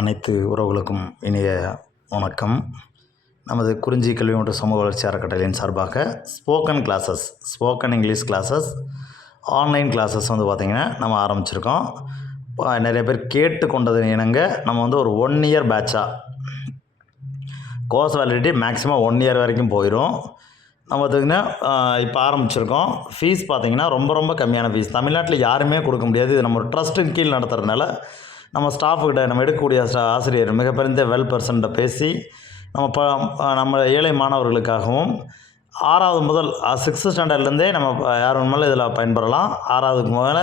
அனைத்து உறவுகளுக்கும் இனிய வணக்கம். நமது குறிஞ்சி கல்வி மற்றும் சமூக வளர்ச்சி அறக்கட்டளையின் சார்பாக spoken English classes online classes வந்து பார்த்திங்கன்னா நம்ம ஆரம்பிச்சிருக்கோம். நிறைய பேர் கேட்டுக்கொண்டது இணங்க நம்ம வந்து ஒரு 1 இயர் பேட்சாக கோர்ஸ் வேலிடிட்டி மேக்ஸிமம் 1 இயர் வரைக்கும் போயிடும். நம்ம பார்த்திங்கன்னா இப்போ ஆரம்பிச்சிருக்கோம். ஃபீஸ் பார்த்திங்கன்னா ரொம்ப கம்மியான ஃபீஸ், தமிழ்நாட்டில் யாருமே கொடுக்க முடியாது. இது நம்ம ட்ரஸ்ட்டின் கீழ் நடத்துறதுனால நம்ம ஸ்டாஃபுக்கிட்ட நம்ம எடுக்கக்கூடிய ஆசிரியர் மிகப்பெரிய வெல் பர்சன்கிட்ட பேசி நம்ம ஏழை மாணவர்களுக்காகவும் 6வது முதல் 6th ஸ்டாண்டர்ட்லேருந்தே நம்ம யார் வேணுமாலும் இதில் பயன்பெறலாம். 6வதுக்கு மேலே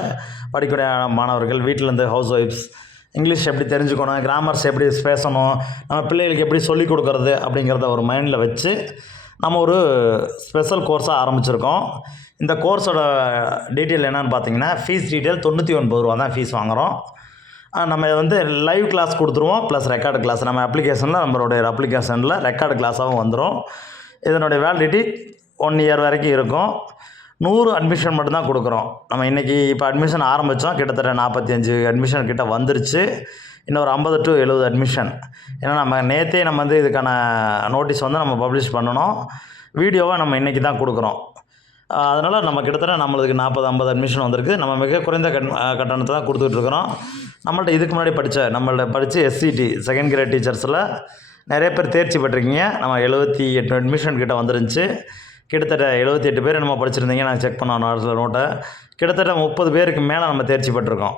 படிக்கக்கூடிய மாணவர்கள், வீட்டிலேருந்து ஹவுஸ் ஒய்ஃப்ஸ், இங்கிலீஷ் எப்படி தெரிஞ்சுக்கணும், கிராமர்ஸ் எப்படி பேசணும், நம்ம பிள்ளைகளுக்கு எப்படி சொல்லிக் கொடுக்குறது அப்படிங்கிறத ஒரு மைண்டில் வச்சு நம்ம ஒரு ஸ்பெஷல் கோர்ஸாக ஆரம்பிச்சிருக்கோம். இந்த கோர்ஸோட டீட்டெயில் என்னென்னு பார்த்தீங்கன்னா, ஃபீஸ் டீட்டெயில் 99 ரூபா தான் ஃபீஸ் வாங்குகிறோம். நம்ம வந்து லைவ் கிளாஸ் கொடுத்துருவோம், ப்ளஸ் ரெக்கார்டு கிளாஸ் நம்ம நம்மளுடைய அப்ளிகேஷனில் ரெக்கார்டு கிளாஸாகவும் வந்துடும். இதனுடைய வேலிடிட்டி 1 இயர் வரைக்கும் இருக்கும். 100 அட்மிஷன் மட்டும்தான் கொடுக்குறோம். நம்ம இன்றைக்கி இப்போ அட்மிஷன் ஆரம்பித்தோம், கிட்டத்தட்ட 45 அட்மிஷன் கிட்ட வந்துருச்சு. இன்னும் ஒரு 50 to 70 அட்மிஷன். ஏன்னா நம்ம நேற்றே நம்ம வந்து இதுக்கான நோட்டீஸ் வந்து நம்ம பப்ளிஷ் பண்ணணும். வீடியோவை நம்ம இன்றைக்கி தான் கொடுக்குறோம். அதனால் நம்ம கிட்டத்தட்ட நம்மளுக்கு 40-50 அட்மிஷன் வந்திருக்கு. நம்ம மிக குறைந்த கட்டணத்தை தான் கொடுத்துட்ருக்குறோம். நம்மள்ட்ட இதுக்கு முன்னாடி படித்த எஸ்சிடி செகண்ட் கிரேட் டீச்சர்ஸில் நிறைய பேர் தேர்ச்சி பெற்றிருக்கீங்க. நம்ம 78 அட்மிஷன் கிட்ட வந்துருந்துச்சு. கிட்டத்தட்ட 78 பேர் நம்ம படிச்சிருந்தீங்க. நான் செக் பண்ணோம் நோட்டை. கிட்டத்தட்ட 30 பேருக்கு மேலே நம்ம தேர்ச்சி பெற்றிருக்கோம்.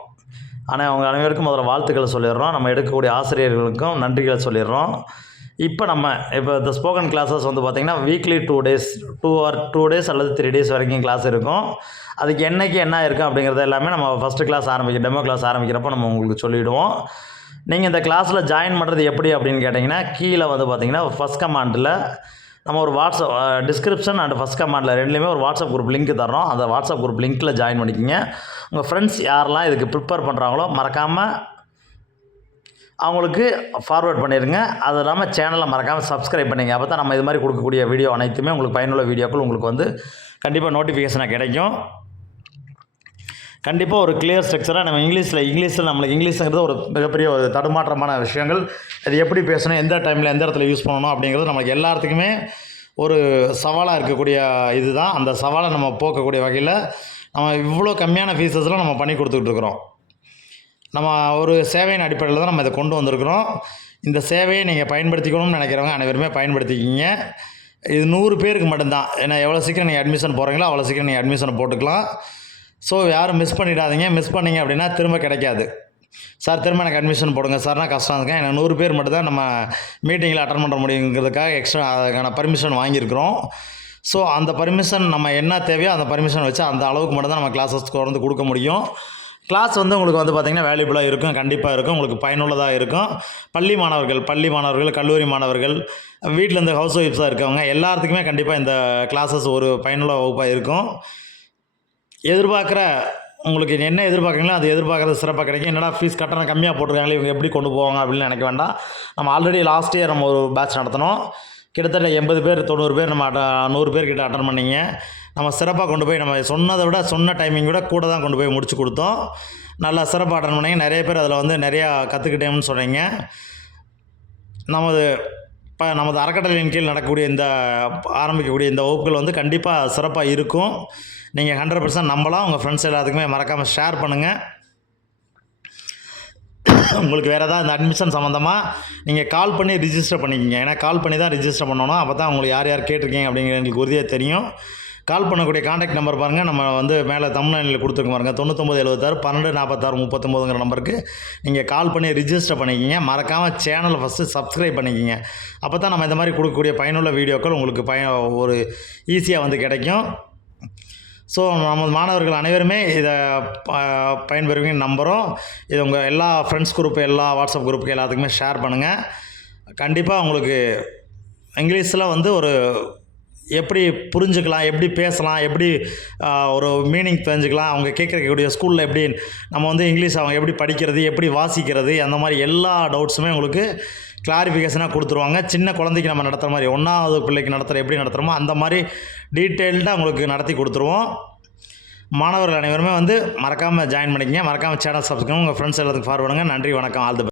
ஆனால் அவங்க அனைவருக்கும் முதல்ல வாழ்த்துக்களை சொல்லிடுறோம். நம்ம எடுக்கக்கூடிய ஆசிரியர்களுக்கும் நன்றிகளை சொல்லிடுறோம். இப்போ இந்த ஸ்போக்கன் கிளாஸஸ் வந்து பார்த்திங்கன்னா வீக்லி 2 days அல்லது 3 days வரைக்கும் கிளாஸ் இருக்கும். அதுக்கு என்றைக்கு என்ன இருக்கும் அப்படிங்கிறது எல்லாமே நம்ம ஃபஸ்ட்டு கிளாஸ் டெமோ கிளாஸ் ஆரம்பிக்கிறப்போ நம்ம உங்களுக்கு சொல்லிவிடுவோம். நீங்கள் இந்த கிளாஸில் ஜாயின் பண்ணுறது எப்படி அப்படின்னு கேட்டிங்கன்னா, கீழே வந்து பார்த்திங்கன்னா ஃபஸ்ட் கமாண்டில் நம்ம ஒரு வாட்ஸ்அப் டிஸ்கிரிப்ஷன் அண்ட் ஃபஸ்ட் கமாண்டில் ரெண்டுலேயுமே ஒரு வாட்ஸ்அப் குரூப் லிங்க் தர்றோம். அந்த வாட்ஸ்அப் குரூப் லிங்க்கில் ஜாயின் பண்ணிக்கிங்க. உங்கள் ஃப்ரெண்ட்ஸ் யாரெல்லாம் இதுக்கு ப்ரிப்பேர் பண்ணுறாங்களோ மறக்காமல் அவங்களுக்கு ஃபார்வேர்ட் பண்ணிடுங்க. அது இல்லாமல் சேனலை மறக்காமல் சப்ஸ்கிரைப் பண்ணிங்க. அப்போ தான் நம்ம இது மாதிரி கொடுக்கக்கூடிய வீடியோ அனைத்துமே உங்களுக்கு பயனுள்ள வீடியோக்கள் உங்களுக்கு வந்து கண்டிப்பாக நோட்டிஃபிகேஷனாக கிடைக்கும். கண்டிப்பாக ஒரு கிளியர் ஸ்ட்ரக்சராக நம்ம இங்கிலீஷில் நம்மளுக்கு இங்கிலீஷுங்கிறது ஒரு மிகப்பெரிய ஒரு தடுமாற்றமான விஷயங்கள். அது எப்படி பேசணும், எந்த டைமில் எந்த இடத்துல யூஸ் பண்ணணும் அப்படிங்கிறது நமக்கு எல்லாத்துக்குமே ஒரு சவாலாக இருக்கக்கூடிய இது தான். அந்த சவாலை நம்ம போக்கக்கூடிய வகையில் நம்ம இவ்வளோ கம்மியான ஃபீஸஸ்லாம் நம்ம பண்ணி கொடுத்துட்ருக்குறோம். நம்ம ஒரு சேவையின் அடிப்படையில் தான் நம்ம இதை கொண்டு வந்திருக்கிறோம். இந்த சேவையை நீங்கள் பயன்படுத்திக்கணும்னு நினைக்கிறவங்க அனைவருமே பயன்படுத்திக்கிங்க. இது 100 பேருக்கு மட்டும்தான். ஏன்னா எவ்வளோ சீக்கிரம் நீங்கள் அட்மிஷன் போகிறீங்களோ அவ்வளோ சீக்கிரம் நீங்கள் அட்மிஷனை போட்டுக்கலாம். ஸோ யாரும் மிஸ் பண்ணிடாதீங்க. மிஸ் பண்ணிங்க அப்படின்னா திரும்ப கிடைக்காது. சார் திரும்ப எனக்கு அட்மிஷன் போடுங்க சார்னா கஷ்டம் இருக்கேன். எனக்கு 100 பேர் மட்டும் தான் நம்ம மீட்டிங்கில் அட்டன் பண்ண முடியுங்கிறதுக்காக எக்ஸ்ட்ரா அதுக்கான பர்மிஷன் வாங்கியிருக்கிறோம். ஸோ அந்த பர்மிஷன் நம்ம என்ன தேவையோ அந்த பர்மிஷன் வச்சு அந்த அளவுக்கு மட்டும் தான் நம்ம கிளாஸஸ் தொடர்ந்து கொடுக்க முடியும். கிளாஸ் வந்து உங்களுக்கு வந்து பார்த்திங்கன்னா வேல்யூபுளாக இருக்கும், கண்டிப்பாக இருக்கும், உங்களுக்கு பயனுள்ளதாக இருக்கும். பள்ளி மாணவர்கள், கல்லூரி மாணவர்கள், வீட்டிலேருந்து ஹவுஸ் ஒய்ஃப்ஸாக இருக்கவங்க எல்லாத்துக்குமே கண்டிப்பாக இந்த கிளாஸஸ் ஒரு பயனுள்ள வகுப்பாக இருக்கும். உங்களுக்கு என்ன எதிர்பார்க்குறீங்களோ அது எதிர்பார்க்குறது சிறப்பாக கிடைக்கும். என்னடா ஃபீஸ் கட்டணம் கம்மியாக போட்டிருக்காங்களே, இவங்க எப்படி கொண்டு போவாங்க அப்படின்னு நினைக்க வேண்டாம். நம்ம ஆல்ரெடி லாஸ்ட் இயர் நம்ம ஒரு பேட்ச் நடத்தினோம். கிட்டத்தட்ட 80 பேர் 90 பேர் நம்ம 100 பேர்கிட்ட அட்டன் பண்ணிங்க. நம்ம சிறப்பாக கொண்டு போய் நம்ம சொன்ன டைமிங் விட கூட தான் கொண்டு போய் முடிச்சு கொடுத்தோம். நல்லா சிறப்பாக அட்டன் பண்ணிங்க. நிறைய பேர் அதில் வந்து நிறையா கற்றுக்கிட்டேன்னு சொன்னீங்க. நமது அறக்கட்டளையின் கீழ் ஆரம்பிக்கக்கூடிய இந்த வகுப்புகள் வந்து கண்டிப்பாக சிறப்பாக இருக்கும். நீங்கள் 100% நம்பலாம். உங்கள் ஃப்ரெண்ட்ஸ் எல்லாத்துக்குமே மறக்காமல் ஷேர் பண்ணுங்கள். உங்களுக்கு வேறு ஏதாவது இந்த அட்மிஷன் சம்மந்தமாக நீங்கள் கால் பண்ணி ரிஜிஸ்டர் பண்ணிக்கிங்க. ஏன்னா கால் பண்ணி தான் ரிஜிஸ்டர் பண்ணணும். அப்போ தான் உங்களுக்கு யார் கேட்டிருக்கீங்க அப்படிங்கிற எங்களுக்கு உறுதியாக தெரியும். கால் பண்ணக்கூடிய காண்டாக்ட் நம்பர் பாருங்கள். நம்ம வந்து மேலே தமிழ்நாட்டில் கொடுத்துருக்க பாருங்கள், 9976 12 46 39ங்கிற நம்பருக்கு நீங்கள் கால் பண்ணி ரிஜிஸ்டர் பண்ணிக்கிங்க. மறக்காமல் சேனலை ஃபஸ்ட்டு சப்ஸ்கிரைப் பண்ணிக்கிங்க. அப்போ தான் நம்ம இந்த மாதிரி கொடுக்கக்கூடிய பயனுள்ள வீடியோக்கள் உங்களுக்கு ஒரு ஈஸியாக வந்து கிடைக்கும். ஸோ நம்ம மாணவர்கள் அனைவருமே இதை பயன்பெறுவீங்கன்னு நம்புகிறோம். இது உங்கள் எல்லா ஃப்ரெண்ட்ஸ் குரூப்பு, எல்லா வாட்ஸ்அப் குரூப்புக்கு எல்லாத்துக்குமே ஷேர் பண்ணுங்கள். கண்டிப்பாக உங்களுக்கு இங்கிலீஷில் வந்து ஒரு எப்படி புரிஞ்சுக்கலாம், எப்படி பேசலாம், எப்படி ஒரு மீனிங் தெரிஞ்சுக்கலாம், அவங்க கேட்கக்கூடிய ஸ்கூலில் எப்படி நம்ம வந்து இங்கிலீஷ் அவங்க எப்படி படிக்கிறது, எப்படி வாசிக்கிறது, அந்த மாதிரி எல்லா டவுட்ஸுமே உங்களுக்கு கிளாரிஃபிகேஷனாக கொடுத்துருவாங்க. சின்ன குழந்தைக்கு நம்ம நடத்துகிற மாதிரி 1வது பிள்ளைக்கு எப்படி நடத்துகிறோமோ அந்த மாதிரி டீட்டெயில்டாக உங்களுக்கு நடத்தி கொடுத்துருவோம். மாணவர்கள் அனைவருமே வந்து மறக்காமல் ஜாயின் பண்ணிக்கங்க. மறக்காமல் சேனல் சப்ஸ்கிரைப் உங்கள் ஃப்ரெண்ட்ஸ் எல்லாத்துக்கும் ஃபார்வர்டுங்க. நன்றி, வணக்கம். All the best.